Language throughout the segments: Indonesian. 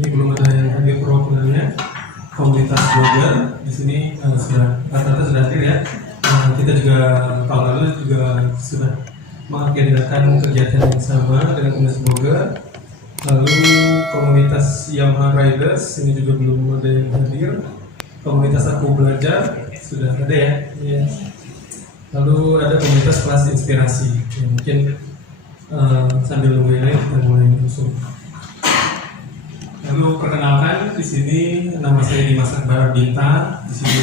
ini belum ada yang hadir perwakilannya. Komunitas blogger di sini sudah rata-rata sudah hadir ya. Kita juga tahun lalu juga sudah mengagendakan kegiatan yang sama dengan komunitas blogger. Lalu komunitas Yamaha Riders ini juga belum ada yang hadir. Komunitas Aku Belajar sudah ada ya. Yes. Lalu ada komunitas kelas inspirasi. Ya, mungkin sambil nunggu ini kita mulai langsung. Lalu perkenalkan, di sini nama saya Dimas Akbar Bintang. Di sini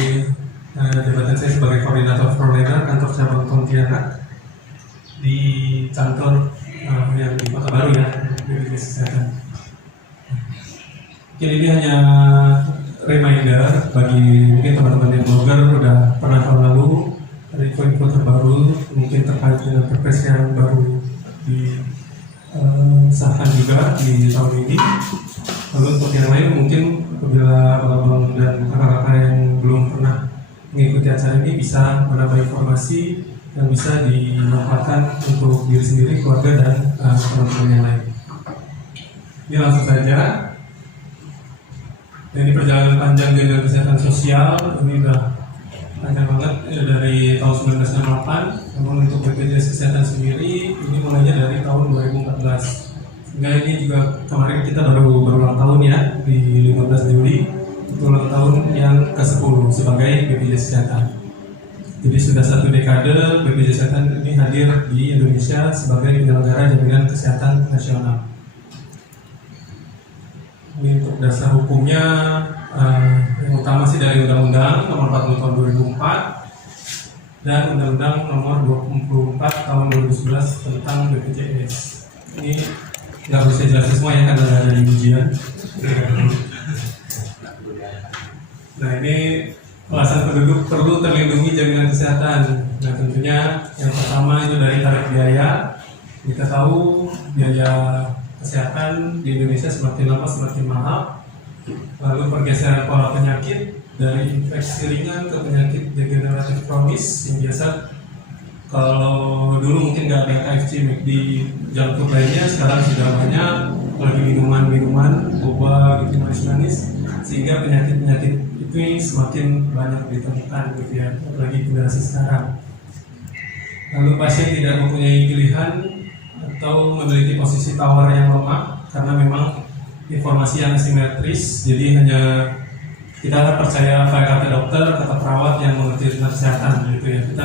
jabatan saya sebagai koordinator Proliner kantor cabang Pontianak di kantor yang di Kota Baru ya, BPJS Kesehatan. Mungkin ini hanya reminder bagi mungkin teman-teman yang blogger udah pernah tahun lalu ada info-info terbaru mungkin terkait dengan perpres yang baru disahkan juga di tahun ini. Lalu untuk yang lain mungkin apabila abang-abang dan kakak-kakak yang belum pernah mengikuti acara ini bisa menambah informasi yang bisa dimanfaatkan untuk diri sendiri, keluarga, dan teman-teman yang lain. Ini langsung saja. Ini perjalanan panjang jalan kesehatan sosial ini udah panjang banget dari tahun 1968. Namun untuk BPJS Kesehatan sendiri ini mulainya dari tahun 2014. Sehingga ini juga kemarin kita baru berulang tahun ya di 15 Juli itu ulang tahun yang ke-10 sebagai BPJS Kesehatan. Jadi sudah 1 dekade BPJS Kesehatan ini hadir di Indonesia sebagai penyelenggara jaminan kesehatan nasional. Ini untuk dasar hukumnya yang utama sih dari Undang-Undang Nomor 40 Tahun 2004 dan Undang-Undang Nomor 24 Tahun 2011 tentang BPJS. Ini nggak bisa jelasin semua ya karena ada di ujian. Nah ini alasan penduduk perlu terlindungi jaminan kesehatan. Nah tentunya yang pertama itu dari tarif biaya. Kita tahu biaya kesehatan di Indonesia semakin lama semakin mahal. Lalu pergeseran pola penyakit dari infeksi ringan ke penyakit degeneratif kronis yang biasa kalau dulu mungkin nggak ada KFC di junk food lainnya, sekarang sudah banyak lagi minuman-minuman boba gitu manis-manis sehingga penyakit-penyakit itu semakin banyak ditemukan gitu ya, apalagi generasi sekarang. Lalu pasien tidak mempunyai pilihan atau memiliki posisi tawar yang lemah karena memang informasi yang asimetris, jadi hanya kita percaya kata dokter, kata perawat yang mengerti tentang kesehatan gitu ya. Kita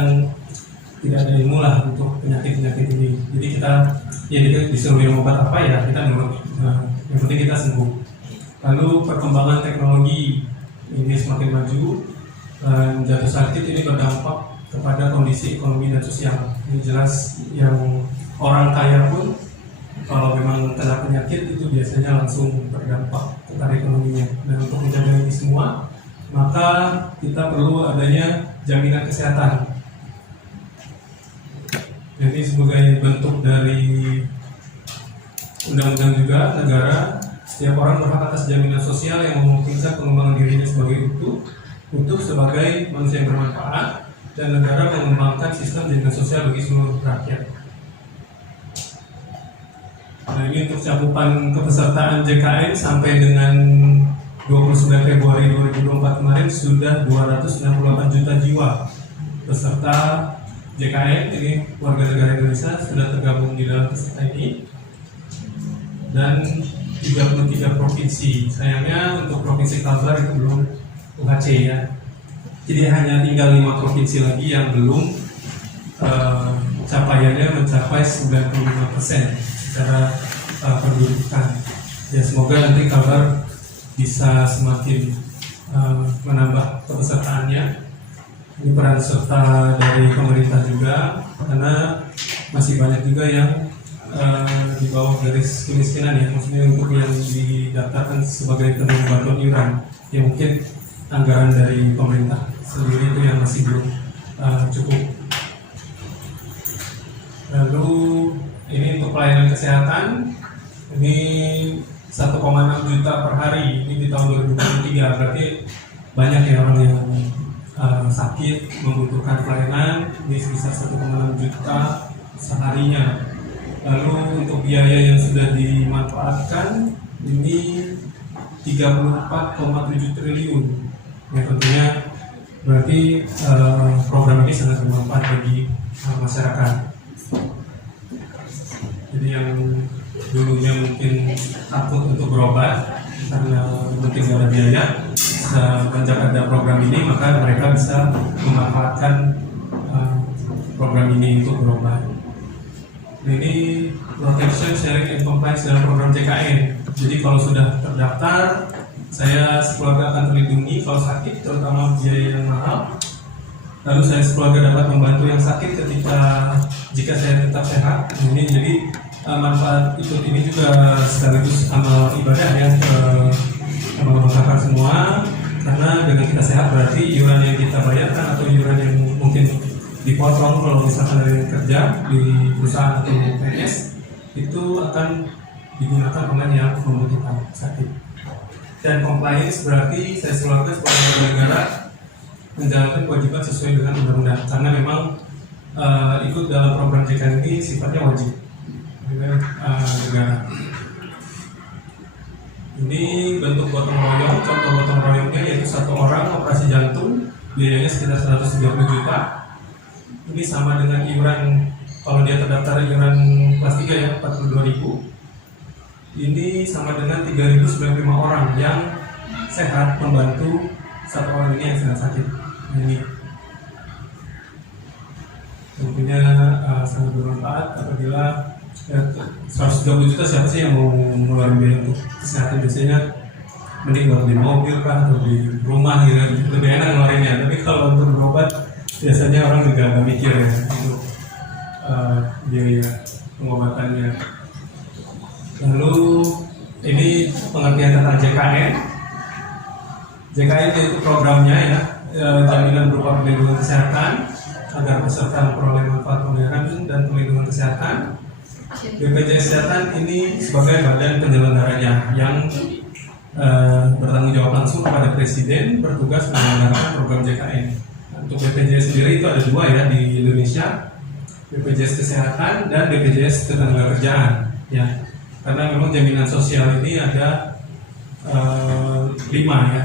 tidak ada ilmu lah untuk penyakit-penyakit ini. Jadi kita disuruh minum obat apa ya kita nurut. Yang penting kita sembuh. Lalu perkembangan teknologi ini semakin maju, jatuh sakit ini berdampak kepada kondisi ekonomi dan sosial. Ini jelas yang orang kaya pun kalau memang kena penyakit itu biasanya langsung berdampak kepada ekonominya. Dan untuk menjaga ini semua, maka kita perlu adanya jaminan kesehatan. Jadi sebagai bentuk dari undang-undang juga negara, setiap orang berhak atas jaminan sosial yang memungkinkan pengembangan dirinya sebagai utuh sebagai manusia yang bermanfaat, dan negara mengembangkan sistem jaminan sosial bagi seluruh rakyat. Nah ini untuk cakupan kepesertaan JKN sampai dengan 29 Februari 2024 kemarin sudah 268 juta jiwa peserta JKN, ini warga negara Indonesia sudah tergabung di dalam peserta ini, dan 33 provinsi. Sayangnya untuk provinsi Kalbar itu belum UHC ya. Jadi hanya tinggal 5 provinsi lagi yang belum capaiannya mencapai 95% secara pendudukan. Ya semoga nanti Kalbar bisa semakin menambah kepesertaannya. Ini peran serta dari pemerintah juga, karena masih banyak juga yang di bawah garis kemiskinan ya, maksudnya untuk yang didaftarkan sebagai penerima bantuan iuran, ya mungkin anggaran dari pemerintah sendiri itu yang masih belum cukup. Lalu ini untuk pelayanan kesehatan, ini 1,6 juta per hari, ini di tahun 2023, berarti banyak ya orang yang sakit membutuhkan pelayanan, ini sebesar 1,6 juta seharinya. Lalu untuk biaya yang sudah dimanfaatkan ini 34,7 triliun. Ya tentunya berarti program ini sangat bermanfaat bagi masyarakat. Jadi yang dulunya mungkin takut untuk berobat karena mungkin tidak ada biaya, sejak ada program ini maka mereka bisa memanfaatkan program ini untuk berobat. Ini protection, sharing, and compliance dalam program JKN. Jadi kalau sudah terdaftar, saya sekeluarga akan terlindungi kalau sakit, terutama biaya yang mahal. Lalu saya sekeluarga dapat membantu yang sakit jika saya tetap sehat. Ini jadi manfaat ikut ini juga sekaligus amal ibadah yang melengkapkan semua. Karena dengan kita sehat berarti iuran yang kita bayarkan atau iuran yang mungkin dipotong kalau misalkan dari kerja di perusahaan atau PNS itu akan digunakan oleh yang membutuhkan sakit. Dan compliance berarti saya sekeluarga sebagai negara menjalankan kewajiban sesuai dengan undang-undang, karena memang ikut dalam program JKN ini sifatnya wajib dengan negara. Ini bentuk gotong royong, contoh gotong royongnya yaitu satu orang operasi jantung, biayanya sekitar 130 juta. Ini sama dengan iuran, kalau dia terdaftar iuran kelas 3 ya, 42.000. Ini sama dengan 3.095 orang yang sehat membantu satu orang ini yang sedang sakit. Ini tentunya sangat bermanfaat apabila 130 juta siapa sih yang mau mengeluarkan biaya untuk kesehatan. Biasanya mending buat beli mobil kah atau di rumah gitu, lebih enak ngeluarinnya. Tapi kalau untuk berobat biasanya orang juga nggak mikir ya untuk biaya pengobatannya. Lalu ini pengertian tentang JKN. JKN itu programnya ya, jaminan berupa perlindungan kesehatan agar peserta memperoleh manfaat pembayaran dan perlindungan kesehatan. BPJS Kesehatan ini sebagai badan penyelenggaranya yang bertanggung jawab langsung kepada Presiden bertugas menyelenggarakan program JKN. Untuk BPJS sendiri itu ada dua ya di Indonesia, BPJS Kesehatan dan BPJS Ketenagakerjaan ya. Karena memang jaminan sosial ini ada 5 ya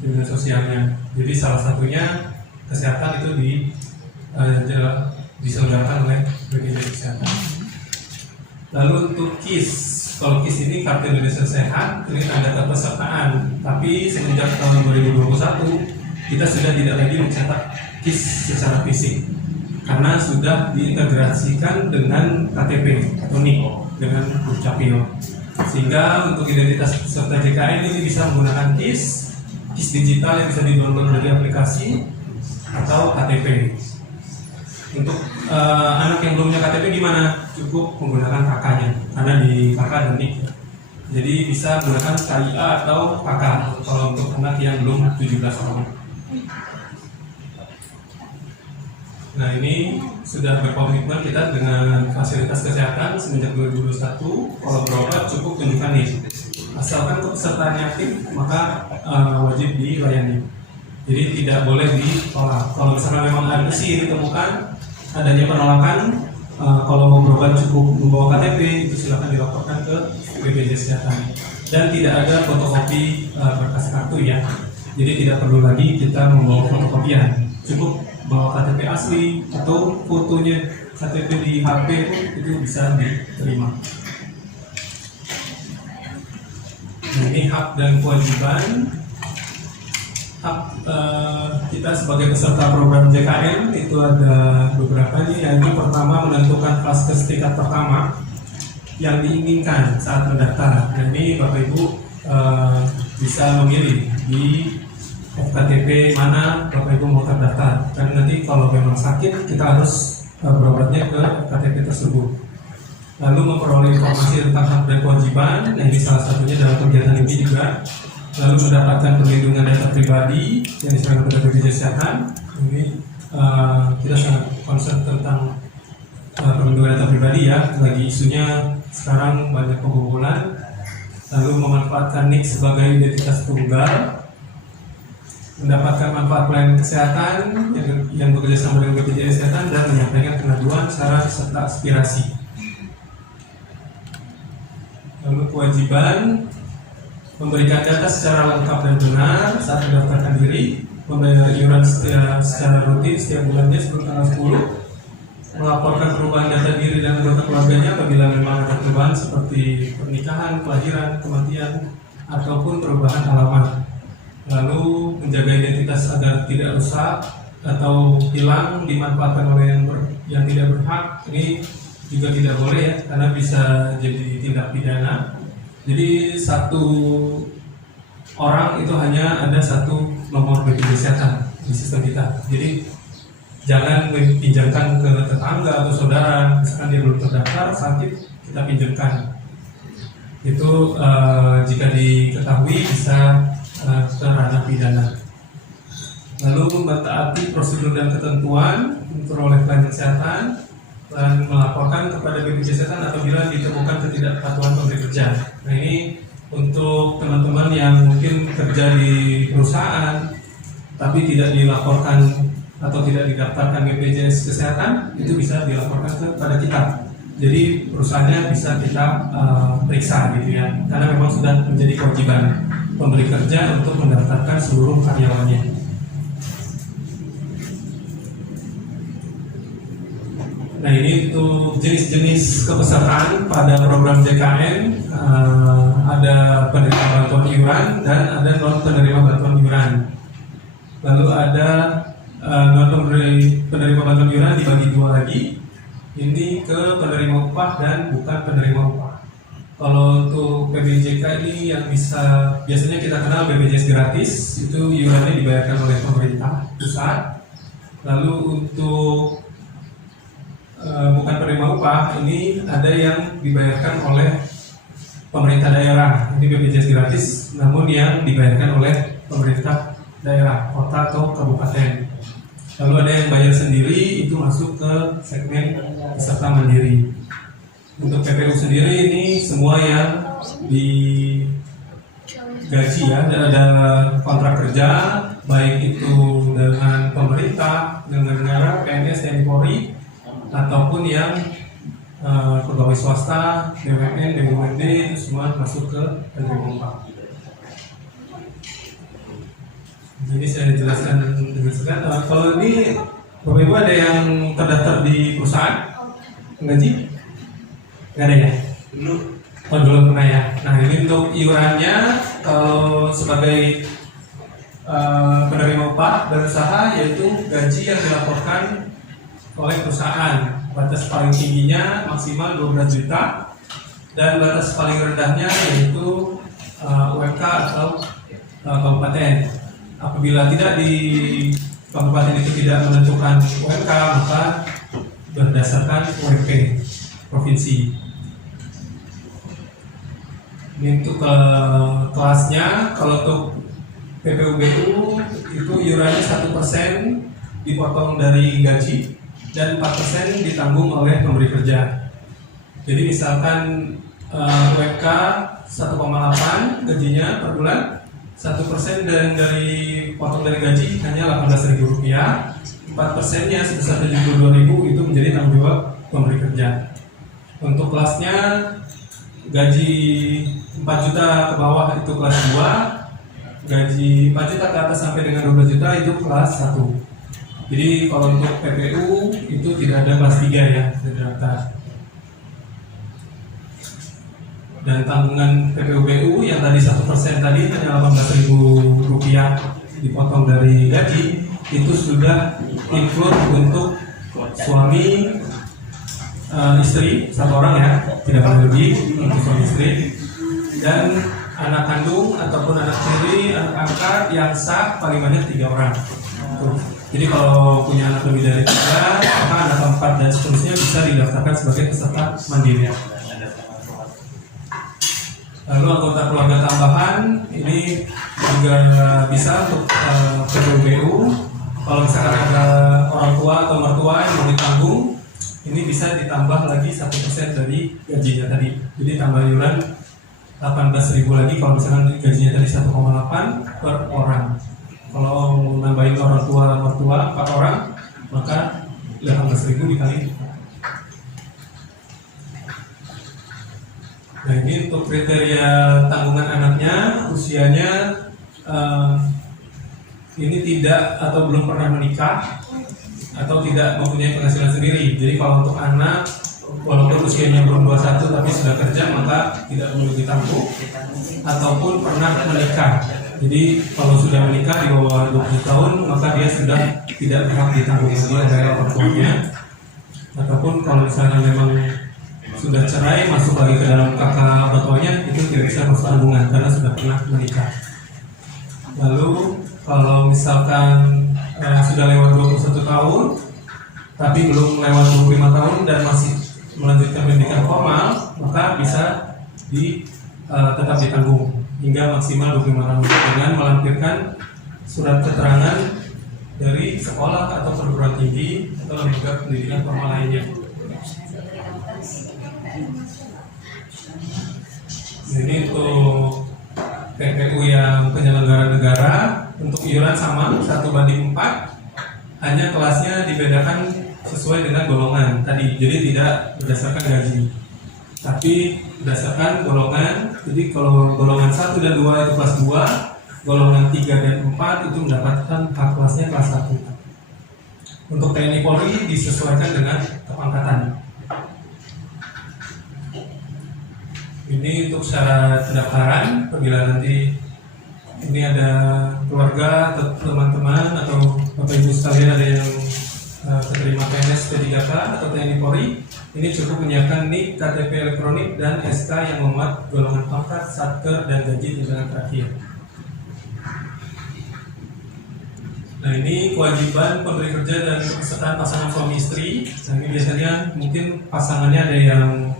jaminan sosialnya. Jadi salah satunya kesehatan itu diselenggarakan oleh BPJS Kesehatan. Lalu untuk KIS, kalau KIS ini Kartu Indonesia Sehat, ini ada kepesertaan. Tapi semenjak tahun 2021 kita sudah tidak lagi mencetak KIS secara fisik karena sudah diintegrasikan dengan KTP atau NIK dengan Dukcapil, sehingga untuk identitas peserta JKN ini bisa menggunakan KIS digital yang bisa di-download dari aplikasi atau KTP. Untuk anak yang belum punya KTP gimana? Cukup menggunakan kakaknya, karena di kakak dan NIK. Jadi bisa menggunakan KIA atau kakak kalau untuk anak yang belum 17 tahun. Nah ini sudah berkomitmen kita dengan fasilitas kesehatan semenjak 2021. Kalau berobat cukup tunjukkan nih, asalkan pesertanya aktif maka wajib dilayani. Jadi tidak boleh ditolak. Kalau misalkan memang ada sih ditemukan adanya penolakan, kalau mau berobat cukup membawa KTP, itu silakan dilaporkan ke BPJS Kesehatan. Dan tidak ada fotokopi berkas kartu ya. Jadi tidak perlu lagi kita membawa fotokopian, cukup bawa KTP asli atau fotonya KTP di HP itu bisa diterima. Nah, ini hak dan kewajiban. Hak kita sebagai peserta program JKN itu ada beberapa nih, yaitu pertama menentukan vaskes tingkat pertama yang diinginkan saat mendaftar. Nah, ini Bapak Ibu bisa memilih di FKTP mana Bapak Ibu mau terdaftar. Dan nanti kalau memang sakit kita harus berobatnya ke FKTP tersebut. Lalu memperoleh informasi tentang hak dan kewajiban. Nah, ini salah satunya dalam kegiatan ini juga. Lalu mendapatkan perlindungan data pribadi yang diserahkan kepada BPJS Kesehatan. Ini kita sangat concern tentang perlindungan data pribadi ya. Lagi isunya sekarang banyak pembobolan. Lalu memanfaatkan NIK sebagai identitas tunggal. Mendapatkan manfaat pelayanan kesehatan yang bekerja sama dengan BPJS Kesehatan dan menyampaikan pengaduan, saran serta aspirasi. Lalu kewajiban memberikan data secara lengkap dan benar saat mendaftarkan diri, membayar iuran secara rutin setiap bulannya sebelum tanggal 10, melaporkan perubahan data diri dan anggota keluarganya apabila memang ada perubahan seperti pernikahan, kelahiran, kematian, ataupun perubahan alamat. Lalu menjaga identitas agar tidak rusak atau hilang dimanfaatkan oleh yang tidak berhak. Ini juga tidak boleh ya, karena bisa jadi tindak pidana. Jadi satu orang itu hanya ada satu nomor BPJS Kesehatan di sistem kita. Jadi jangan pinjamkan ke tetangga atau saudara, misalkan dia belum terdaftar sakit, kita pinjamkan. Itu jika diketahui bisa ke ranah pidana. Lalu mentaati prosedur dan ketentuan memperoleh pelayanan kesehatan dan melaporkan kepada BPJS Kesehatan apabila ditemukan ketidakpatuhan pemberi kerja. Nah, ini untuk teman-teman yang mungkin kerja di perusahaan tapi tidak dilaporkan atau tidak didaftarkan BPJS Kesehatan, itu bisa dilaporkan kepada kita. Jadi perusahaannya bisa kita periksa gitu ya, karena memang sudah menjadi kewajiban pemberi kerja untuk mendaftarkan seluruh karyawannya. Nah, ini untuk jenis-jenis kepesertaan pada program JKN, ada penerima bantuan iuran dan ada non penerima bantuan iuran. Lalu ada non penerima bantuan iuran dibagi dua lagi. Ini ke penerima upah dan bukan penerima upah. Kalau untuk PBJK ini yang biasanya kita kenal BPJS gratis, itu iurannya dibayarkan oleh pemerintah pusat. Lalu untuk bukan penerima upah, ini ada yang dibayarkan oleh pemerintah daerah. Ini BPJS gratis, namun yang dibayarkan oleh pemerintah daerah, kota atau kabupaten. Lalu ada yang bayar sendiri, itu masuk ke segmen peserta mandiri. Untuk PPU sendiri ini semua yang digaji ya, ada kontrak kerja, baik itu dengan pemerintah, dengan negara, PNS, TNI, Polri, ataupun yang pegawai swasta, BUMN, BUMD, itu semua masuk ke penerima upah. Jadi saya jelaskan dengan singkat. Kalau ini Bapak Ibu ada yang terdaftar di perusahaan gaji? Nggak ada ya? Belum pernah ya. Nah, ini untuk iurannya kalau sebagai penerima upah dan usaha, yaitu gaji yang dilaporkan oleh perusahaan. Batas paling tingginya maksimal 12 juta dan batas paling rendahnya yaitu UMK atau kabupaten. Apabila tidak di kabupaten itu tidak menentukan UMK, maka berdasarkan UMP provinsi. Ini untuk kelasnya, kalau untuk PPUBU itu iurannya 1% dipotong dari gaji dan 4% ditanggung oleh pemberi kerja. Jadi misalkan UMK 1,8 gajinya per bulan, 1% dan potong dari gaji hanya Rp18.000, 4%-nya sebesar Rp72.000 itu menjadi tanggung jawab pemberi kerja. Untuk kelasnya gaji 4 juta ke bawah itu kelas 2, gaji 4 juta ke atas sampai dengan 12 juta itu kelas 1. Jadi kalau untuk PPU itu tidak ada kelas 3 ya, terdaftar. Dan tanggungan PPUBU yang tadi 1% tadi hanya Rp18.000 dipotong dari gaji, itu sudah include untuk suami, istri satu orang ya, tidak boleh lebih untuk suami istri, dan anak kandung ataupun anak tiri, anak angkat yang sah paling banyak 3 orang. Jadi kalau punya anak lebih dari 3, maka anak keempat dan seterusnya bisa didaftarkan sebagai peserta mandiri. Lalu anggota keluarga tambahan ini juga bisa untuk PPUBU. Kalau misalkan ada orang tua atau mertua yang mau ditanggung, ini bisa ditambah lagi 1% dari gajinya tadi. Jadi tambah iuran 18.000 lagi kalau misalkan gajinya tadi 1,8 per orang. Kalau nambahin orang tua mertua 4 orang, maka 18.000 dikali. Nah ini untuk kriteria tanggungan anaknya, usianya ini tidak atau belum pernah menikah atau tidak mempunyai penghasilan sendiri. Jadi kalau untuk anak walaupun usianya belum 21 tapi sudah kerja maka tidak perlu ditanggung, ataupun pernah menikah. Jadi kalau sudah menikah di bawah 20 tahun maka dia sudah tidak berhak ditanggung oleh orang tuanya. Ataupun kalau misalnya memang sudah cerai masuk lagi ke dalam kakak orang tuanya, itu tidak bisa masuk tanggungan karena sudah pernah menikah. Lalu kalau misalkan sudah lewat 21 tahun tapi belum lewat 25 tahun dan masih melanjutkan pendidikan formal, maka bisa tetap ditanggung hingga maksimal 25 tahun dengan melampirkan surat keterangan dari sekolah atau perguruan tinggi atau lembaga pendidikan formal lainnya. Ini untuk PPU yang penyelenggara negara, untuk iuran sama 1:4, hanya kelasnya dibedakan sesuai dengan golongan tadi, jadi tidak berdasarkan gaji, tapi berdasarkan golongan. Jadi kalau golongan 1 dan 2 itu kelas 2, golongan 3 dan 4 itu mendapatkan hak kelasnya kelas 1. Untuk TNI Polri disesuaikan dengan kepangkatan. Ini untuk syarat pendaftaran. Apabila nanti ini ada keluarga atau teman-teman atau Bapak Ibu sekalian ada yang keterima PNS P3K atau TNI Polri, ini cukup menyiapkan NIK, KTP elektronik, dan SK yang memuat golongan pangkat, satker, dan gaji tunjangan terakhir. Nah ini kewajiban pemberi kerja dan kepesertaan pasangan suami istri. Nah ini biasanya mungkin pasangannya ada yang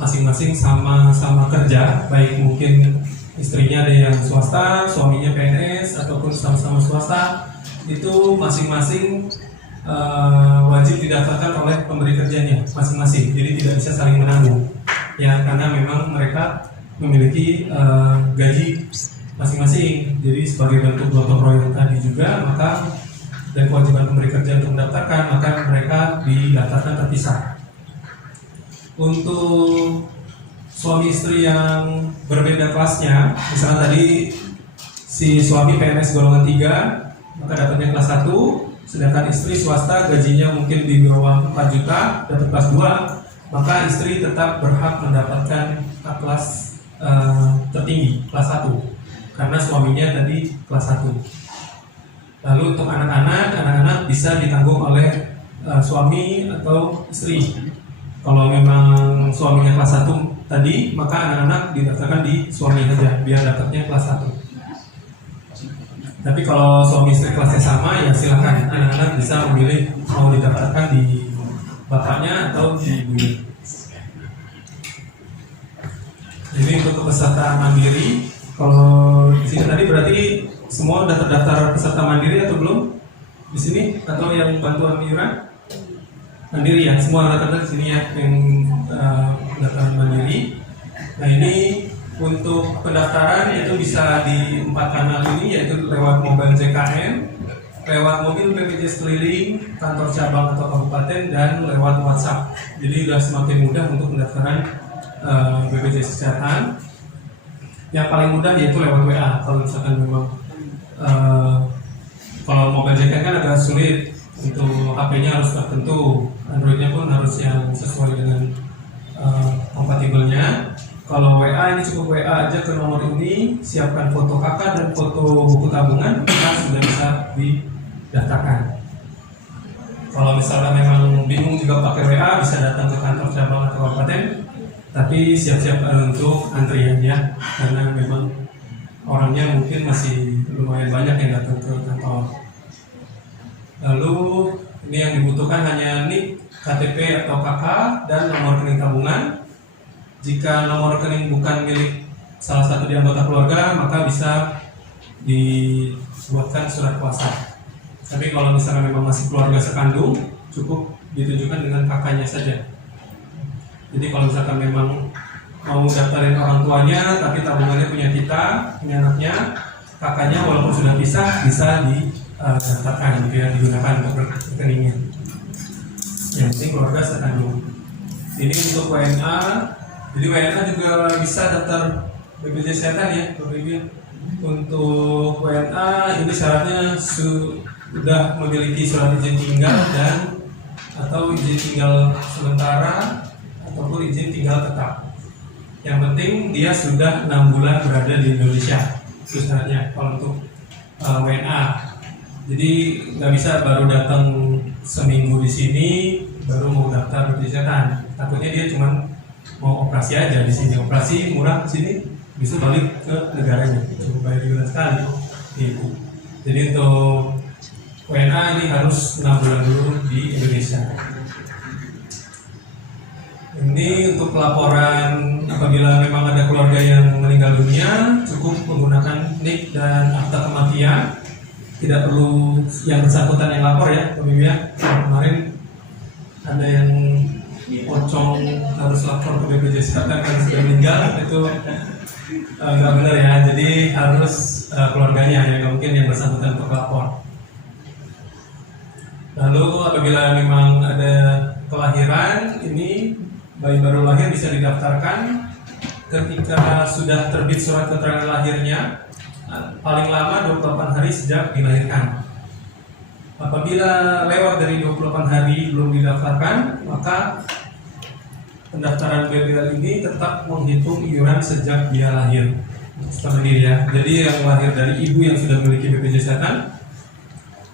masing-masing sama-sama kerja, baik mungkin istrinya ada yang swasta, suaminya PNS, ataupun sama-sama swasta. Itu masing-masing wajib didaftarkan oleh pemberi kerjanya masing-masing, jadi tidak bisa saling menanggung ya, karena memang mereka memiliki gaji masing-masing. Jadi sebagai bentuk gotong royong tadi juga, maka dan kewajiban pemberi kerja untuk mendaftarkan, maka mereka didaftarkan terpisah. Untuk suami istri yang berbeda kelasnya, misalnya tadi si suami PNS golongan 3 maka dapatnya kelas 1, sedangkan istri swasta gajinya mungkin di bawah 4 juta dapat kelas 2, maka istri tetap berhak mendapatkan kelas tertinggi, kelas 1, karena suaminya tadi kelas 1. Lalu untuk anak-anak bisa ditanggung oleh suami atau istri. Kalau memang suaminya kelas 1 tadi, maka anak-anak didaftarkan di suami saja biar dapatnya kelas 1. Tapi kalau suami istri kelasnya sama, ya silakan anak-anak bisa memilih mau didaftarkan di bapaknya atau di ibunya. Ini untuk kepesertaan mandiri. Kalau di sini tadi berarti semua sudah terdaftar peserta mandiri atau belum? Di sini atau yang bantuan iuran? Mandiri ya, semua rata-rata di sini ya yang pendaftaran mandiri. Nah ini untuk pendaftaran itu bisa di 4 kanal ini, yaitu lewat mobile JKN, lewat mobil BPJS keliling, kantor cabang atau kabupaten, dan lewat WhatsApp. Jadi sudah semakin mudah untuk pendaftaran BPJS Kesehatan. Yang paling mudah yaitu lewat WA. Kalau misalkan memang kalau mobile JKN kan agak sulit, untuk HP-nya harus tertentu, Android-nya pun harus yang sesuai dengan kompatibelnya. Kalau WA ini cukup WA aja ke nomor ini, siapkan foto KK dan foto buku tabungan, maka sudah bisa didaftarkan. Kalau misalnya memang bingung juga pakai WA, bisa datang ke kantor cabang atau kabupaten, tapi siap-siap untuk antrian ya, karena memang orangnya mungkin masih lumayan banyak yang datang ke kantor. Lalu ini yang dibutuhkan hanya NIK, KTP atau KK, dan nomor rekening tabungan. Jika nomor rekening bukan milik salah satu di anggota keluarga, maka bisa dibuatkan surat kuasa. Tapi kalau misalnya memang masih keluarga sekandung, cukup ditunjukkan dengan kakaknya saja. Jadi kalau misalkan memang mau daftarin orang tuanya, tapi tabungannya punya kita, punya anaknya, kakaknya walaupun sudah pisah bisa didaftarkan, gitu ya, digunakan untuk rekeningnya. Yang penting keluarga sekandung. Ini untuk WNA Jadi WNA juga bisa daftar BPJS Kesehatan ya, Bapak Ibu. Untuk WNA ini syaratnya sudah memiliki surat izin tinggal dan atau izin tinggal sementara ataupun izin tinggal tetap. Yang penting dia sudah 6 bulan berada di Indonesia. Itu syaratnya kalau untuk WNA. Jadi nggak bisa baru datang seminggu di sini baru mau daftar BPJS Kesehatan. Takutnya dia cuma mau operasi aja di sini, operasi murah di sini, bisa balik ke negaranya, cuma bayar iuran sekali. Gitu. Jadi untuk WNA ini harus 6 bulan dulu di Indonesia. Ini untuk pelaporan apabila memang ada keluarga yang meninggal dunia, cukup menggunakan NIK dan akta kematian. Tidak perlu yang bersangkutan yang lapor ya, Bapak Ibu ya. Kemarin ada yang pocong harus lapor ke BPJS Kesehatan karena sudah meninggal, itu nggak benar ya. Jadi harus keluarganya yang mungkin yang bersangkutan untuk lapor. Lalu apabila memang ada kelahiran, ini bayi baru lahir bisa didaftarkan ketika sudah terbit surat keterangan lahirnya paling lama 28 hari sejak dilahirkan. Apabila lewat dari 28 hari belum didaftarkan, maka pendaftaran BPL ini tetap menghitung iuran sejak dia lahir. Seperti ini ya. Jadi yang lahir dari ibu yang sudah memiliki BPJS Kesehatan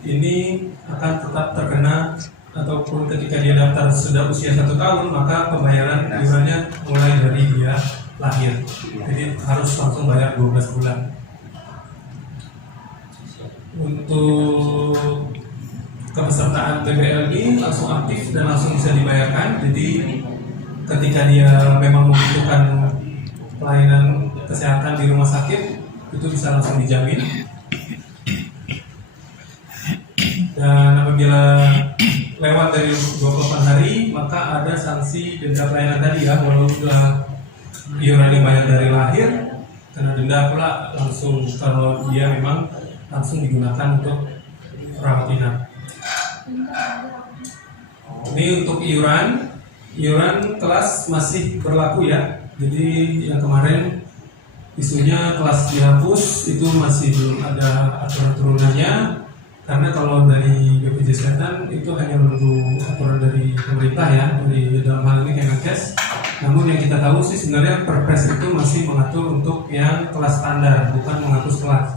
ini akan tetap terkena, ataupun ketika dia daftar sudah usia 1 tahun, maka pembayaran iurannya mulai dari dia lahir. Jadi harus langsung bayar 12 bulan. Untuk kepesertaan BPL ini langsung aktif dan langsung bisa dibayarkan. Jadi ketika dia memang membutuhkan pelayanan kesehatan di rumah sakit, itu bisa langsung dijamin. Dan apabila lewat dari 28 hari, maka ada sanksi denda pelayanan tadi ya. Walau sudah iuran dibayar dari lahir, kena denda pula langsung kalau dia memang langsung digunakan untuk rawat inap. Ini untuk iuran kelas masih berlaku ya. Jadi yang kemarin isunya kelas dihapus itu masih belum ada aturan turunannya, karena kalau dari BPJS Kesehatan itu hanya menunggu aturan dari pemerintah ya, dari dalam hal ini Kemenkes. Namun yang kita tahu sih sebenarnya Perpres itu masih mengatur untuk yang kelas standar, bukan menghapus kelas.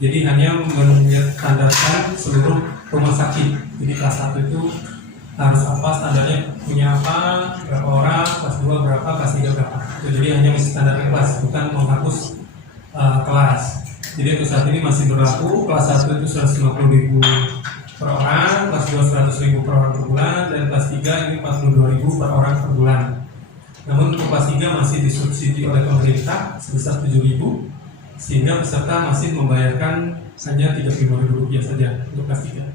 Jadi hanya menstandarkan seluruh rumah sakit. Jadi kelas 1 itu harus apa, standarnya punya apa, berapa orang, kelas 2 berapa, kelas 3 berapa. Jadi hanya mesti standar kelas, bukan menghapus kelas. Jadi untuk saat ini masih berlaku, kelas 1 itu 150.000 per orang, kelas 2 100.000 per orang per bulan, dan kelas 3 ini 42.000 per orang per bulan. Namun untuk kelas 3 masih disubsidi oleh pemerintah sebesar 7.000, sehingga peserta masih membayarkan hanya Rp35.000 saja untuk kelas 3.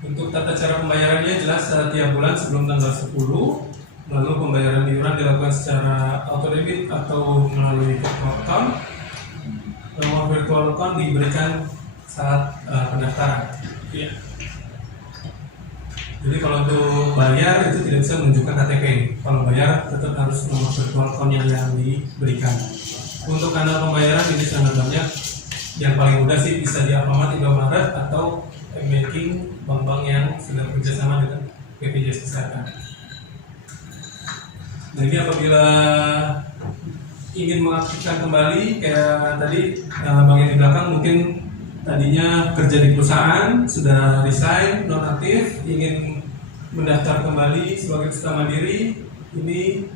Untuk tata cara pembayarannya jelas tiap bulan sebelum tanggal 10, lalu pembayaran iuran dilakukan secara auto debit atau melalui virtual account. Nomor virtual account diberikan saat pendaftaran. Ya. Jadi kalau untuk bayar itu tidak bisa menunjukkan KTP. Kalau bayar tetap harus nomor virtual account yang diberikan. Untuk kanal pembayaran ini sangat banyak. Yang paling mudah sih bisa di Alfamart, Indomaret, atau banking bank-bank yang sudah bekerjasama dengan BPJS Kesehatan. Nah ini apabila ingin mengaktifkan kembali kayak tadi bang yang di belakang mungkin tadinya kerja di perusahaan, sudah resign, nonaktif, ingin mendaftar kembali sebagai peserta mandiri, ini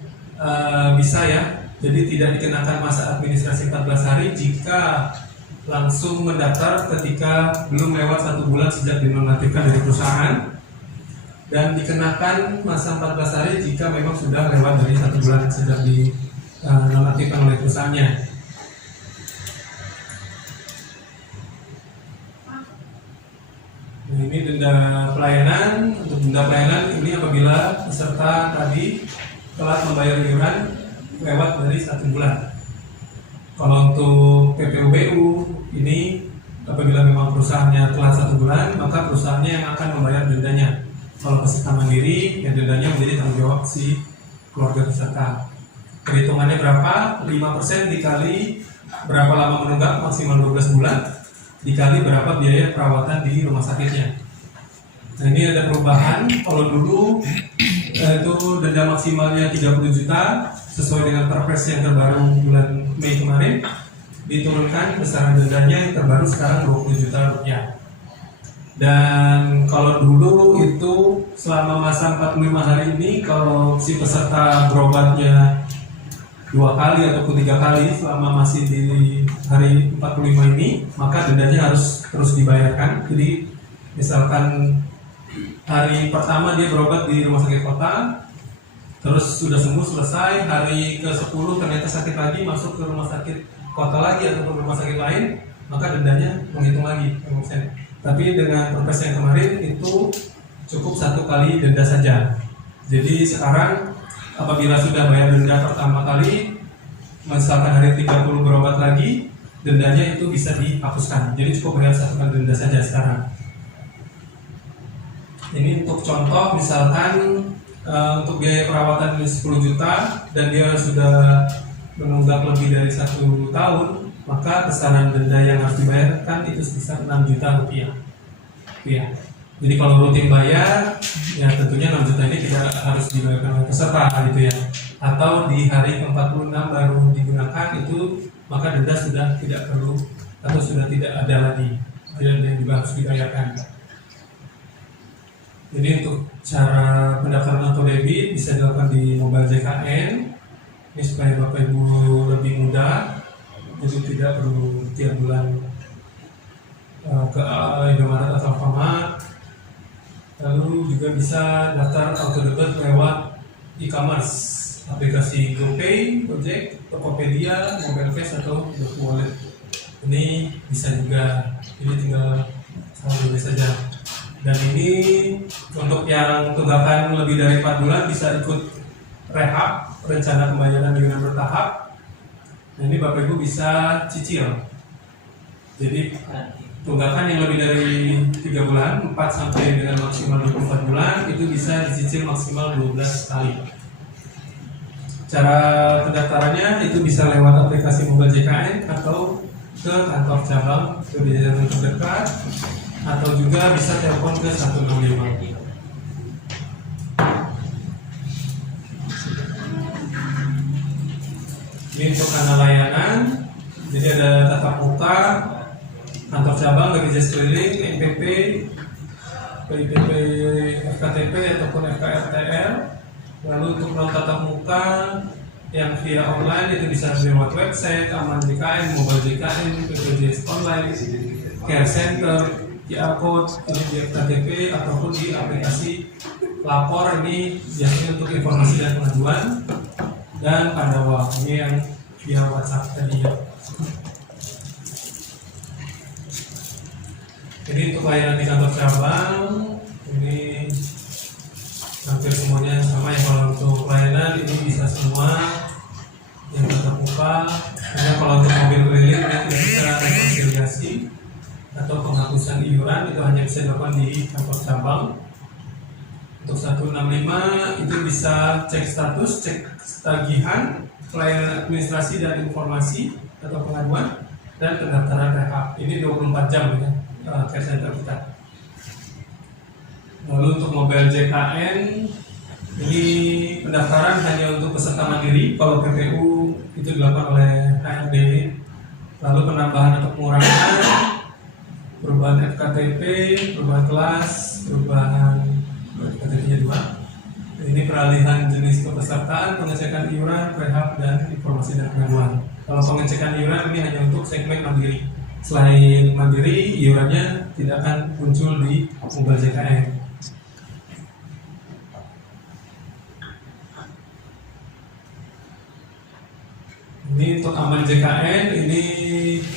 bisa ya. Jadi tidak dikenakan masa administrasi 14 hari jika langsung mendaftar ketika belum lewat 1 bulan sejak dinonaktifkan dari perusahaan, dan dikenakan masa 14 hari jika memang sudah lewat dari 1 bulan sejak dinonaktifkan oleh perusahaannya. Nah, ini denda pelayanan. Untuk denda pelayanan ini apabila peserta tadi telah membayar iuran lewat dari 1 bulan. Kalau untuk PPUBU ini apabila memang perusahaannya telah 1 bulan, maka perusahaannya yang akan membayar dendanya. Kalau peserta mandiri, ya dendanya menjadi tanggung jawab si keluarga peserta. Perhitungannya berapa? 5% dikali berapa lama menunggak, maksimal 12 bulan, dikali berapa biaya perawatan di rumah sakitnya. Nah, ini ada perubahan. Kalau dulu itu denda maksimalnya 30 juta sesuai dengan Perpres yang terbaru bulan Mei kemarin, diturunkan besaran dendanya yang terbaru sekarang 20 juta rupiah. Dan kalau dulu itu selama masa 45 hari ini, kalau si peserta berobatnya 2 kali ataupun 3 kali selama masih di hari 45 ini, maka dendanya harus terus dibayarkan. Jadi misalkan hari pertama dia berobat di rumah sakit kota, terus sudah sembuh selesai, hari ke-10 ternyata sakit lagi, masuk ke rumah sakit kota lagi ataupun rumah sakit lain, maka dendanya menghitung lagi. Tapi dengan Perpres yang kemarin itu cukup 1 kali denda saja. Jadi sekarang apabila sudah bayar denda pertama kali, misalkan hari 30 berobat lagi, dendanya itu bisa dihapuskan. Jadi cukup bayar 1 kali denda saja sekarang. Ini untuk contoh, misalkan untuk biaya perawatan 10 juta dan dia sudah menunggak lebih dari 1 tahun, maka besaran denda yang harus dibayarkan itu sebesar 6 juta rupiah. Ya. Jadi kalau rutin bayar, ya tentunya 6 juta ini tidak harus dibayarkan oleh peserta gitu ya. Atau di hari ke-46 baru digunakan itu, maka denda sudah tidak perlu atau sudah tidak ada lagi. Tidak ada yang juga harus dibayarkan. Jadi untuk cara pendaftaran auto debit bisa dilakukan di mobile JKN. Ini supaya Bapak Ibu lebih mudah, jadi tidak perlu tiap bulan ke Indomaret atau Alfamart. Lalu juga bisa daftar auto debit lewat e-commerce, aplikasi GoPay, Gojek, Tokopedia, Mobile Cash atau GoWallet. Ini bisa juga, ini tinggal beli saja. Dan ini untuk yang tunggakan lebih dari 4 bulan bisa ikut rehab, rencana pembayaran iuran bertahap. Nah, ini Bapak Ibu bisa cicil. Jadi tunggakan yang lebih dari 3 bulan, 4 sampai dengan maksimal 24 bulan, itu bisa dicicil maksimal 12 kali. Cara pendaftarannya itu bisa lewat aplikasi mobile JKN atau ke kantor cabang ke jajaran terdekat, atau juga bisa telepon ke 165. Ini untuk kanal layanan, jadi ada tatap muka, kantor cabang, BPJS keliling, NPP, PIPP, FKTP ataupun FKRTL. Lalu untuk non tatap muka yang via online itu bisa lewat website, Aman JKN, Mobile JKN, BPJS Online, Care Center, QR Code, ini di FKTP ataupun di aplikasi lapor. Ini biasanya untuk informasi dan pengaduan. Dan Pandawa, ini yang via WhatsApp tadi ya. Jadi untuk layanan di kantor cabang ini hampir semuanya sama ya. Kalau untuk layanan ini bisa semua yang tatap muka. Hanya kalau untuk mobil keliling yang tidak bisa rekonsiliasi atau penghapusan iuran itu hanya bisa dilakukan di kantor cabang. Untuk 165 itu bisa cek status, cek tagihan, pelayanan administrasi dan informasi atau pengaduan, dan pendaftaran rehab. Ini 24 jam ya, care center kita. Lalu untuk mobile JKN ini pendaftaran hanya untuk peserta mandiri. Kalau PPU itu dilakukan oleh HRD. Lalu penambahan atau pengurangan, perubahan FKTP, perubahan kelas, perubahan FKTP-nya 2. Ini peralihan jenis kepesertaan, pengecekan iuran, rehab, dan informasi dan pengaduan. Kalau pengecekan iuran ini hanya untuk segmen mandiri. Selain mandiri, iurannya tidak akan muncul di mobile JKN. Ini untuk Aman JKN, ini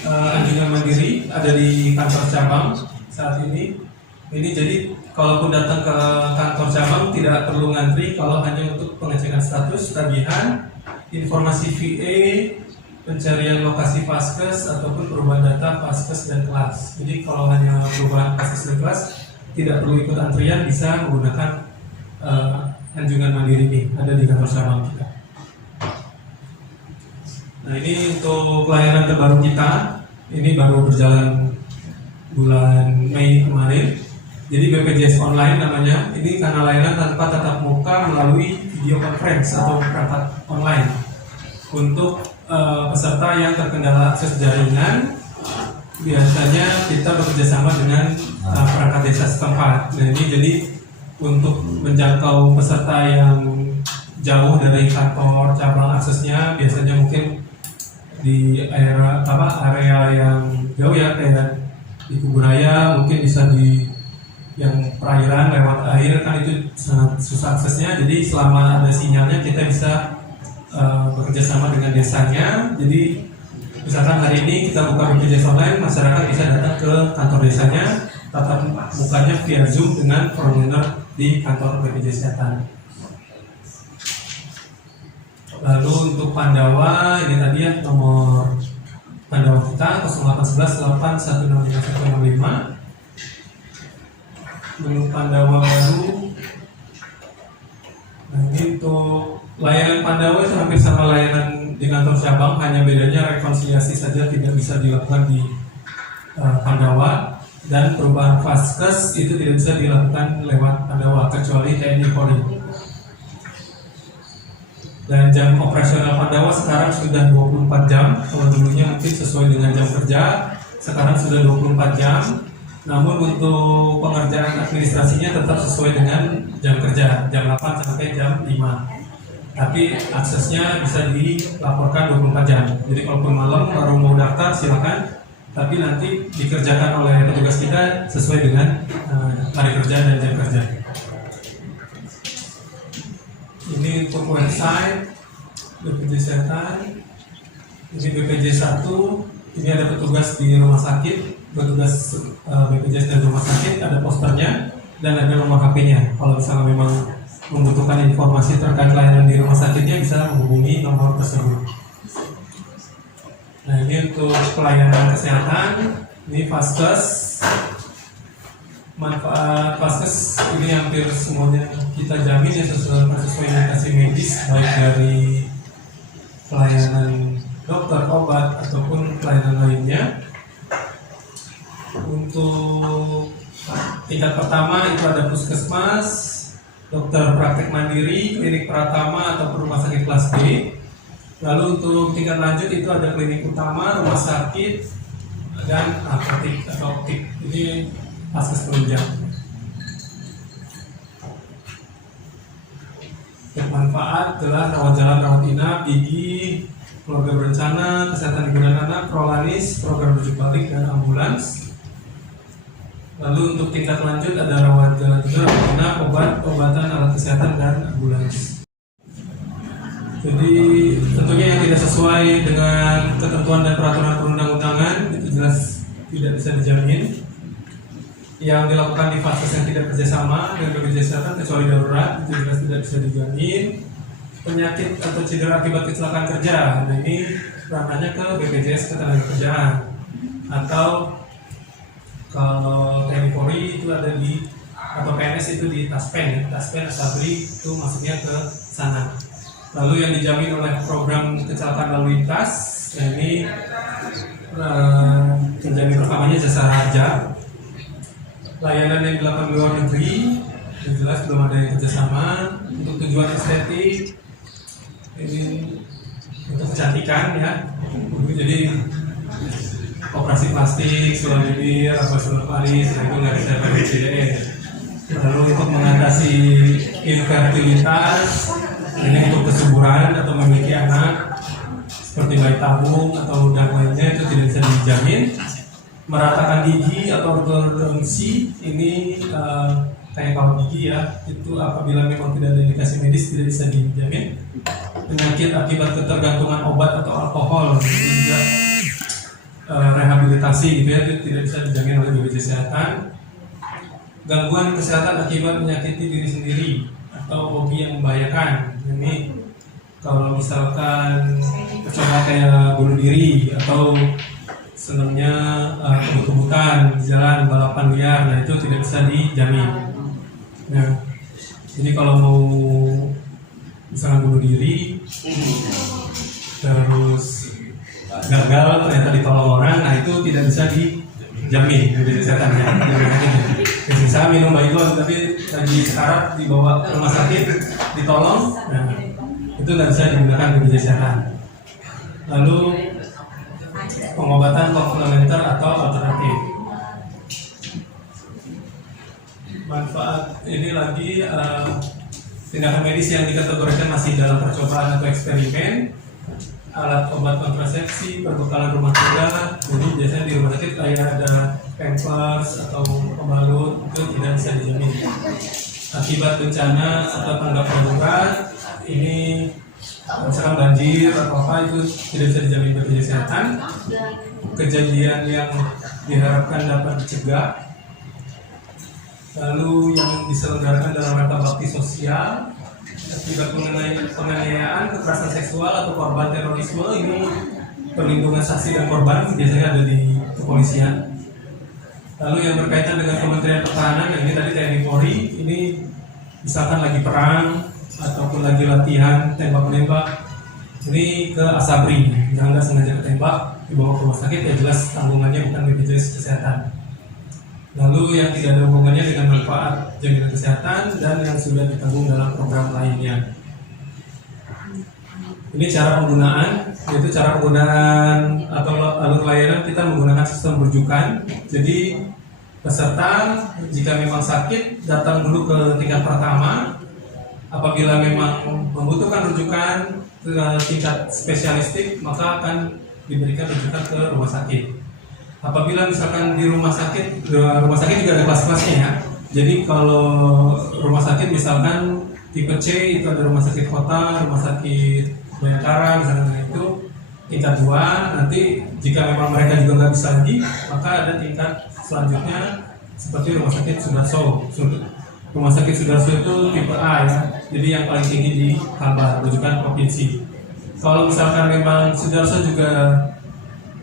anjungan mandiri ada di kantor cabang saat ini. Ini jadi kalaupun datang ke kantor cabang tidak perlu ngantri kalau hanya untuk pengecekan status, tagihan, informasi VA, pencarian lokasi Vaskes ataupun perubahan data Vaskes dan kelas. Jadi kalau hanya perubahan Vaskes dan kelas tidak perlu ikut antrian, bisa menggunakan Anjungan Mandiri ini ada di kantor cabang kita. Nah, ini untuk layanan terbaru kita, ini baru berjalan bulan Mei kemarin. Jadi BPJS online namanya, ini karena layanan tanpa tatap muka melalui video conference atau perangkat online untuk peserta yang terkendala akses jaringan. Biasanya kita bekerja sama dengan perangkat desa setempat. Nah, ini jadi untuk menjangkau peserta yang jauh dari kantor cabang, aksesnya biasanya mungkin di area yang jauh ya, kayak di Kuburaya, mungkin bisa di yang perairan lewat air, kan itu sangat susah aksesnya. Jadi selama ada sinyalnya kita bisa bekerja sama dengan desanya. Jadi misalkan hari ini kita buka BPJS online, masyarakat bisa datang ke kantor desanya, tatap mukanya via Zoom dengan formulir di kantor BPJS Kesehatan. Lalu untuk Pandawa, ini tadi ya nomor Pandawa kita 0811 8165165. Menu Pandawa baru. Nah, ini untuk layanan Pandawa itu hampir sama layanan di kantor cabang, hanya bedanya rekonsiliasi saja tidak bisa dilakukan di Pandawa, dan perubahan Vaskes itu tidak bisa dilakukan lewat Pandawa kecuali TNI Polri. Dan jam operasional Pandawa sekarang sudah 24 jam. Kalau dulunya mungkin sesuai dengan jam kerja, sekarang sudah 24 jam. Namun untuk pengerjaan administrasinya tetap sesuai dengan jam kerja, jam 8 sampai jam 5. Tapi aksesnya bisa dilaporkan 24 jam. Jadi kalaupun malam baru mau daftar silakan, tapi nanti dikerjakan oleh petugas kita sesuai dengan hari kerja dan jam kerja. Ini untuk website BPJS Kesehatan. Ini BPJS 1. Ini ada petugas di rumah sakit, petugas BPJS dan rumah sakit, ada posternya dan ada nomor HP-nya. Kalau misalnya memang membutuhkan informasi terkait layanan di rumah sakitnya, bisa menghubungi nomor tersebut. Nah, ini untuk pelayanan kesehatan. Ini Vaskes. Manfaat Vaskes ini hampir semuanya kita jamin ya, sesuai indikasi medis, baik dari pelayanan dokter, obat, ataupun pelayanan lainnya. Untuk tingkat pertama itu ada puskesmas, dokter praktek mandiri, klinik Pratama atau rumah sakit kelas B. Lalu untuk tingkat lanjut itu ada klinik utama, rumah sakit, dan apotek atau optik. Ini Vaskes penunjang. Bermanfaat adalah rawat jalan, rawat inap, gigi, keluarga berencana, kesehatan ibu dan anak, prolanis, program rujuk balik, dan ambulans. Lalu untuk tingkat lanjut ada rawat jalan juga, rawat inap, obatan, alat kesehatan, dan ambulans. Jadi tentunya yang tidak sesuai dengan ketentuan dan peraturan perundang-undangan itu jelas tidak bisa dijamin. Yang dilakukan di Vaskes yang tidak kerjasama dengan BPJS Kesehatan kecuali darurat itu jelas tidak bisa dijamin. Penyakit atau cedera akibat kecelakaan kerja, nah ini ranahnya ke BPJS Ketenagakerjaan. Atau kalau TNI Polri itu ada di, atau PNS itu di Taspen, Taspen Asabri itu masuknya ke sana. Lalu yang dijamin oleh program kecelakaan lalu lintas, nah ini penjamin pertamanya jasa harja. Layanan yang dilakukan di luar negeri, yang jelas belum ada yang kerjasama. Untuk tujuan estetik, ini untuk kecantikan ya, jadi operasi plastik, sulam bibir, apa sulam paris, itu nggak bisa pakai CDE. Lalu untuk mengatasi infertilitas, ini untuk kesuburan atau memiliki anak seperti bayi tabung atau dan lainnya itu tidak bisa dijamin. Meratakan gigi atau ortodonsi, ini kayak kalau gigi ya, itu apabila memang tidak ada indikasi medis tidak bisa dijamin. Penyakit akibat ketergantungan obat atau alkohol, itu juga rehabilitasi gitu ya, itu tidak bisa dijamin oleh BPJS Kesehatan. Gangguan kesehatan akibat menyakiti diri sendiri atau hobi yang membahayakan, ini kalau misalkan coba kayak bunuh diri atau senangnya kebut-kebutan di jalan, balapan liar, nah itu tidak bisa dijamin. Nah, Jadi kalau mau misalnya bunuh diri, terus gagal ternyata ditolong orang, nah itu tidak bisa dijamin BPJS Kesehatan ya. Misalnya minum baygon tapi lagi sekarat dibawa ke rumah sakit, ditolong, nah itu nggak bisa digunakan BPJS Kesehatan. Lalu pengobatan komplementer atau alternatif. Manfaat ini lagi tindakan medis yang dikategorikan masih dalam percobaan atau eksperimen, alat obat kontrasepsi, perbekalan rumah tangga. Jadi biasanya di rumah sakit kayak ada pampers atau pembalut, itu tidak bisa dijamin. Akibat bencana atau tanggap darurat, ini misalkan banjir atau apa, itu tidak bisa dijamin BPJS Kesehatan. Kejadian yang diharapkan dapat dicegah. Lalu yang diselenggarakan dalam rangka bakti sosial, akibat penganiayaan, kekerasan seksual atau korban terorisme, ini perlindungan saksi dan korban biasanya ada di kepolisian. Lalu yang berkaitan dengan Kementerian Pertahanan, ini tadi TNI Polri, ini misalkan lagi perang ataupun lagi latihan tembak-menembak, ini ke Asabri, yang nggak sengaja ketembak dibawa ke rumah sakit, ya jelas tanggungannya bukan BPJS Kesehatan. Lalu yang tidak ada hubungannya dengan manfaat jaminan kesehatan dan yang sudah ditanggung dalam program lainnya. Ini cara penggunaan, yaitu cara penggunaan atau alur layanan kita menggunakan sistem rujukan. Jadi peserta jika memang sakit datang dulu ke tingkat pertama. Apabila memang membutuhkan rujukan ke tingkat spesialistik, maka akan diberikan rujukan ke rumah sakit. Apabila misalkan di rumah sakit juga ada kelas-kelasnya ya. Jadi kalau rumah sakit misalkan tipe C itu ada rumah sakit kota, rumah sakit Bayangkara misalkan, itu tingkat 2. Nanti jika memang mereka juga nggak bisa lagi, maka ada tingkat selanjutnya seperti rumah sakit Sudarso. Rumah sakit Sudarso itu tipe A ya. Jadi yang paling tinggi di Kalbar, rujukan provinsi. Kalau misalkan memang Sudarso juga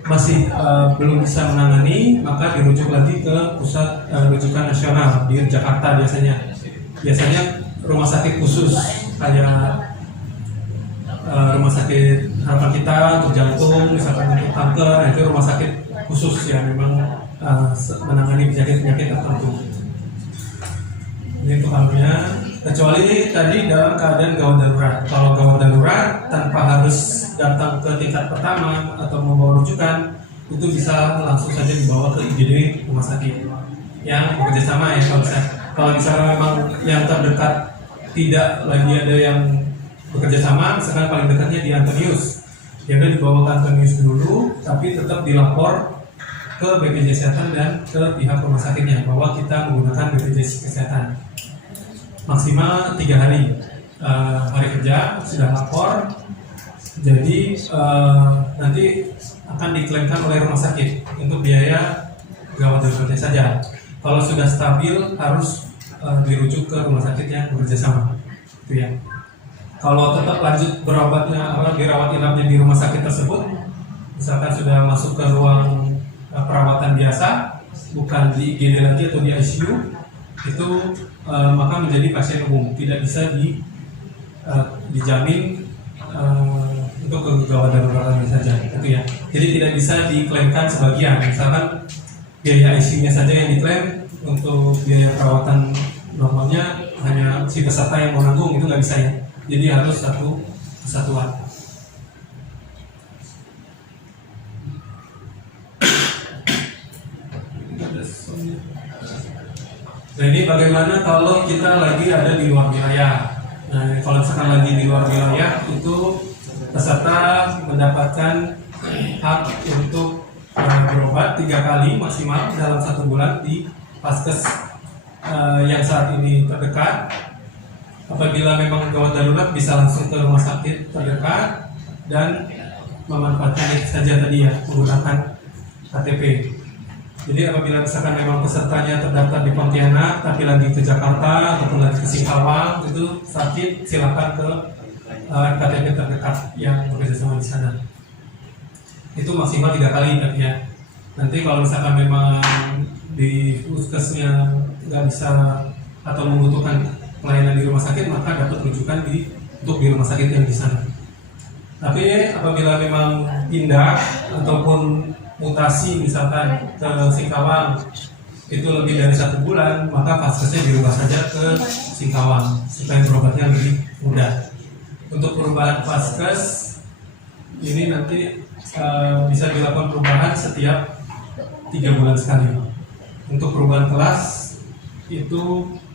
masih belum bisa menangani, maka dirujuk lagi ke pusat rujukan nasional di Jakarta biasanya. Biasanya rumah sakit khusus kayak rumah sakit Harapan Kita untuk jantung, misalkan untuk kanker, itu rumah sakit khusus yang memang menangani penyakit-penyakit tertentu. Ini untuk ambilnya. Kecuali ini tadi dalam keadaan gawat darurat. Kalau gawat darurat tanpa harus datang ke tingkat pertama atau membawa rujukan, itu bisa langsung saja dibawa ke IGD rumah sakit yang bekerja sama ya. Kalau misalnya memang yang terdekat tidak lagi ada yang bekerja sama, misalkan paling dekatnya di Antonius, ya udah dibawa ke Antonius dulu, tapi tetap dilapor ke BPJS Kesehatan dan ke pihak rumah sakitnya bahwa kita menggunakan BPJS Kesehatan. Maksimal 3 hari kerja sudah lapor, jadi nanti akan diklaimkan oleh rumah sakit untuk biaya gawat daruratnya saja. Kalau sudah stabil harus dirujuk ke rumah sakit yang bekerja sama, itu ya. Kalau tetap lanjut berobatnya, dirawat inapnya di rumah sakit tersebut, misalkan sudah masuk ke ruang perawatan biasa, bukan di IGD lagi atau di ICU, itu maka menjadi pasien umum, tidak bisa dijamin untuk gawat darurat saja, itu ya. Jadi tidak bisa diklaimkan sebagian, misalkan biaya ICU-nya saja yang diklaim, untuk biaya perawatan normalnya hanya si peserta yang mau nanggung, itu nggak bisa ya. Jadi harus satu kesatuan. Nah ini bagaimana kalau kita lagi ada di luar wilayah. Nah kalau misalkan lagi di luar wilayah, itu peserta mendapatkan hak untuk berobat 3 kali maksimal dalam 1 bulan di Paskes yang saat ini terdekat. Apabila memang gawat darurat bisa langsung ke rumah sakit terdekat dan memanfaatkan itu saja tadi ya, menggunakan KTP. Jadi apabila misalkan memang pesertanya terdaftar di Pontianak tapi lagi ke Jakarta ataupun lagi ke Singkawang, itu sakit, silakan ke KTP terdekat yang bekerja sama di sana. Itu maksimal 3 kali tapi ya. Nanti kalau misalkan memang di puskesnya nggak bisa atau membutuhkan pelayanan di rumah sakit, maka dapat rujukan untuk di rumah sakit yang di sana. Tapi apabila memang pindah ataupun mutasi misalkan ke Singkawang itu lebih dari 1 bulan, maka vaskesnya dirubah saja ke Singkawang supaya berobatnya lebih mudah. Untuk perubahan vaskes ini nanti bisa dilakukan perubahan setiap 3 bulan sekali. Untuk perubahan kelas itu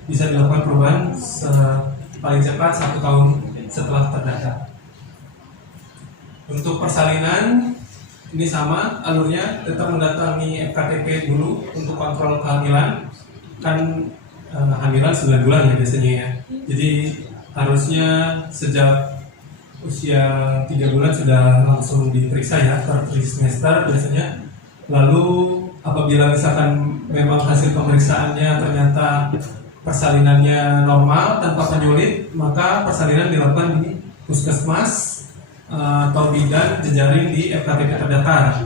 bisa dilakukan perubahan paling cepat 1 tahun setelah terdaftar. Untuk persalinan ini sama alurnya, tetap mendatangi FKTP dulu untuk kontrol kehamilan. Kan hamilan 9 bulan ya biasanya ya. Jadi harusnya sejak usia 3 bulan sudah langsung diperiksa ya per trimester biasanya. Lalu apabila misalkan memang hasil pemeriksaannya ternyata persalinannya normal tanpa penyulit, maka persalinan dilakukan di puskesmas atau bidan jejaring di FKTP terdaftar.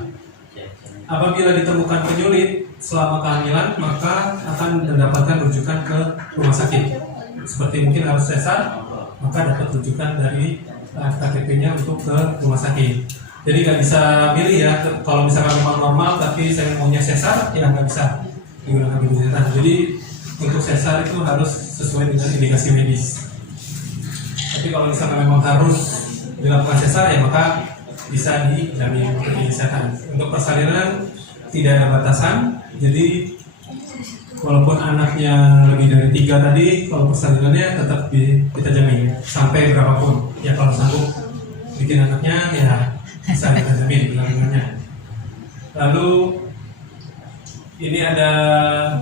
Apabila ditemukan penyulit selama kehamilan, maka akan mendapatkan rujukan ke rumah sakit. Seperti mungkin harus sesar, maka dapat rujukan dari FKTP-nya untuk ke rumah sakit. Jadi nggak bisa pilih ya, kalau misalkan memang normal tapi saya maunya sesar, ya nggak bisa digunakan BPJS. Jadi untuk sesar itu harus sesuai dengan indikasi medis. Tapi kalau misalkan memang harus dilakukan sesar, ya maka bisa dijamin kesehatan. Untuk persalinan tidak ada batasan, jadi walaupun anaknya lebih dari 3 tadi, kalau persalinannya tetap kita jamin sampai berapapun. Ya kalau sanggup bikin anaknya, ya bisa kita jamin persalinan. Lalu ini ada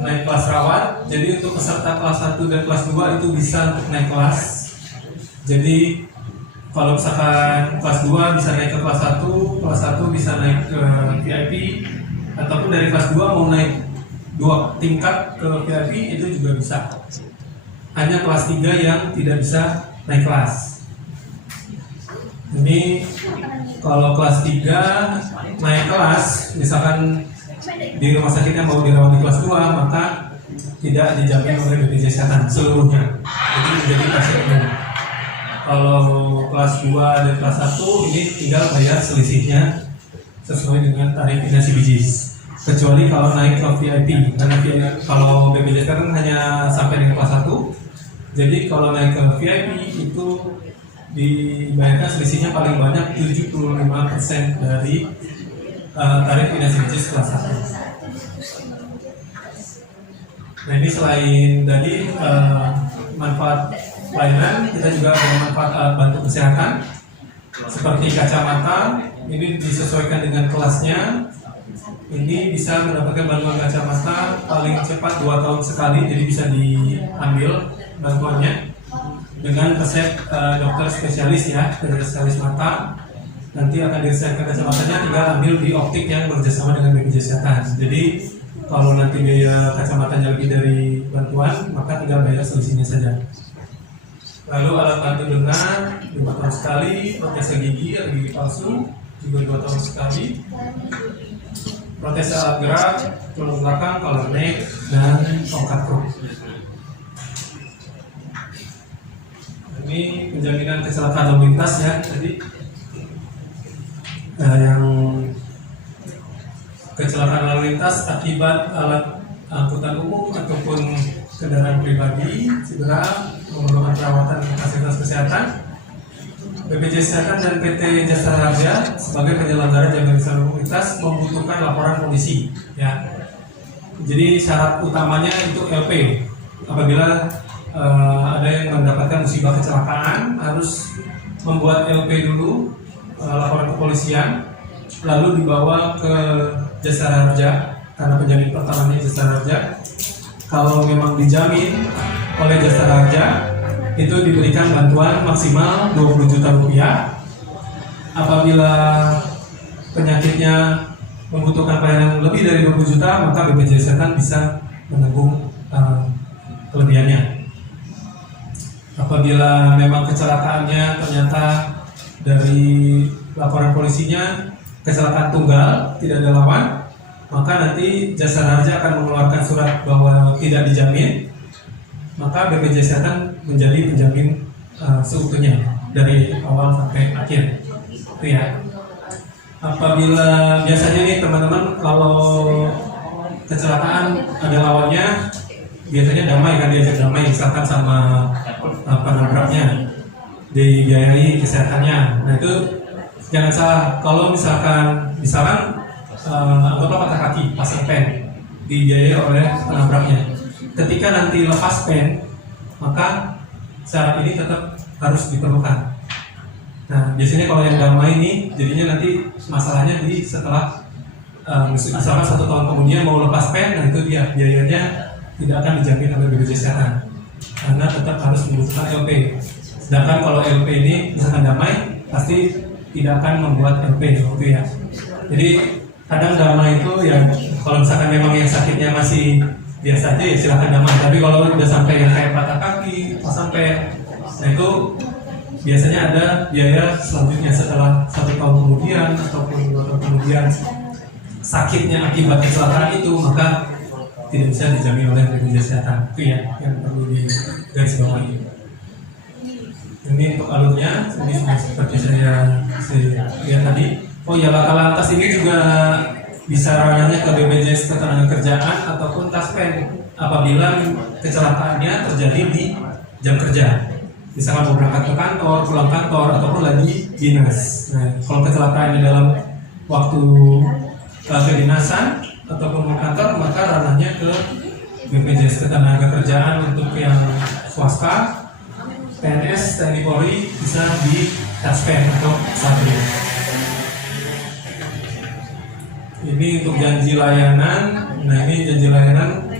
naik kelas rawat. Jadi untuk peserta kelas 1 dan kelas 2 itu bisa untuk naik kelas. Jadi kalau misalkan kelas 2 bisa naik ke kelas 1, kelas 1 bisa naik ke VIP, ataupun dari kelas 2 mau naik 2 tingkat ke VIP itu juga bisa. Hanya kelas 3 yang tidak bisa naik kelas. Ini kalau kelas 3 naik kelas, misalkan di rumah sakitnya mau dirawat di kelas 2, maka tidak dijamin oleh BPJS Kesehatan seluruhnya. Jadi menjadi pasien umum. Kalau kelas 2 dan kelas 1 ini tinggal bayar selisihnya sesuai dengan tarif inasi bijis. Kecuali kalau naik ke VIP, karena kalau BPJS kan hanya sampai dengan kelas 1. Jadi kalau naik ke VIP itu dibayarkan selisihnya paling banyak 75% dari tarif inasi bijis kelas 1. Nah ini selain tadi manfaat pelayanan, kita juga ada manfaat alat bantu kesehatan seperti kacamata. Ini disesuaikan dengan kelasnya. Ini bisa mendapatkan bantuan kacamata paling cepat 2 tahun sekali, jadi bisa diambil bantuannya dengan resep dokter spesialis ya, dari spesialis mata. Nanti akan diresepkan kacamatanya, tinggal ambil di optik yang bekerjasama dengan BPJS Kesehatan. Jadi kalau nanti biaya kacamatanya lebih dari bantuan, maka tinggal bayar selisihnya saja. Lalu alat bantu dengar 5 tahun sekali, protesa gigi atau gigi palsu juga 2 tahun sekali, protesa alat gerak, tulang belakang, collar neck, dan tongkat kruk. Ini penjaminan kecelakaan lalu lintas ya, jadi yang kecelakaan lalu lintas akibat alat angkutan umum ataupun kendaraan pribadi cedera memerlukan perawatan fasilitas kesehatan, BPJS Kesehatan dan PT Jasa Harja sebagai penyelenggara jaminan lalu lintas membutuhkan laporan polisi ya. Jadi syarat utamanya itu LP. Apabila ada yang mendapatkan musibah kecelakaan, harus membuat LP dulu, laporan kepolisian, lalu dibawa ke Jasa Harja karena penjamin pertamanya Jasa Harja. Kalau memang dijamin oleh Jasa Harja, itu diberikan bantuan maksimal 20 juta rupiah. Apabila penyakitnya membutuhkan pelayanan lebih dari 20 juta, maka BPJS Kesehatan bisa menanggung kelebihannya. Apabila memang kecelakaannya ternyata dari laporan polisinya kecelakaan tunggal, tidak ada lawan, maka nanti Jasa Harja akan mengeluarkan surat bahwa tidak dijamin, maka BPJS Kesehatan menjadi penjamin seutuhnya dari awal sampai akhir. Itu ya. Apabila biasanya nih teman-teman kalau kecelakaan ada lawannya, biasanya damai kan, diajak damai misalkan sama penabraknya, dibiayai kesehatannya. Nah itu jangan salah, kalau misalkan anggaplah patah kaki, pasang pen, dibiayai oleh penabraknya. Ketika nanti lepas pen, maka syarat ini tetap harus diperlukan. Nah biasanya kalau yang damai ini jadinya nanti masalahnya di setelah misalkan 1 tahun kemudian mau lepas pen, nah itu dia biayanya tidak akan dijamin oleh BPJS Kesehatan karena tetap harus membutuhkan LP. Sedangkan kalau LP ini misalkan damai, pasti tidak akan membuat LP gitu ya. Jadi kadang damai itu yang kalau misalkan memang yang sakitnya masih biasa aja ya silakan damai. Tapi kalau udah sampai yang kayak patah kaki, sampai nah itu biasanya ada biaya selanjutnya setelah 1 tahun kemudian ataupun 2 tahun kemudian sakitnya akibat kecelakaan itu, maka tidak bisa dijamin oleh BPJS Kesehatan. Itu ya yang perlu digarisbawahi. Ini untuk alurnya, ini seperti saya lihat tadi. Oh ya, laka lantas ini juga bisa ranahnya ke BPJS Ketenagakerjaan ataupun Taspen apabila kecelakaannya terjadi di jam kerja. Misalkan mau berangkat ke kantor, pulang kantor, ataupun lagi dinas. Nah, kalau kecelakaannya dalam waktu kedinasan ataupun mau kantor, maka ranahnya ke BPJS Ketenagakerjaan. Untuk yang swasta, PNS, TNI Polri bisa di Taspen atau Satria. Ini untuk janji layanan. Nah ini janji layanan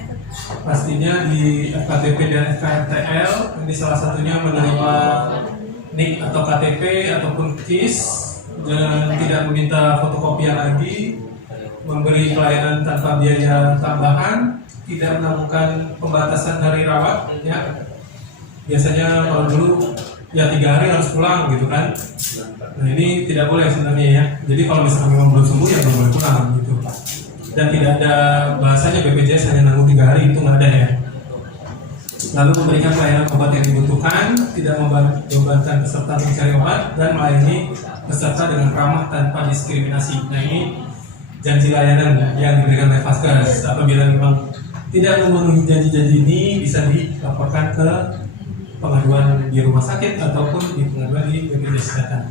pastinya di FKTP dan FKRTL. Ini salah satunya menerima NIK atau KTP ataupun KIS dan tidak meminta fotokopian lagi, memberi pelayanan tanpa biaya tambahan, tidak melakukan pembatasan hari rawat ya. Biasanya kalau dulu ya 3 hari harus pulang gitu kan. Nah ini tidak boleh sebenarnya ya. Jadi kalau misalnya memang belum sembuh ya belum boleh pulang gitu. Dan tidak ada bahasanya BPJS hanya nanggung 3 hari, itu nggak ada ya. Lalu memberikan pelayanan obat yang dibutuhkan, tidak membebankan peserta mencari obat, dan melayani peserta dengan ramah tanpa diskriminasi. Nah ini janji layanan yang diberikan oleh Vaskes. Apabila memang tidak memenuhi janji-janji ini, bisa dilaporkan ke pengaduan di rumah sakit ataupun di pengaduan di BPJS Kesehatan.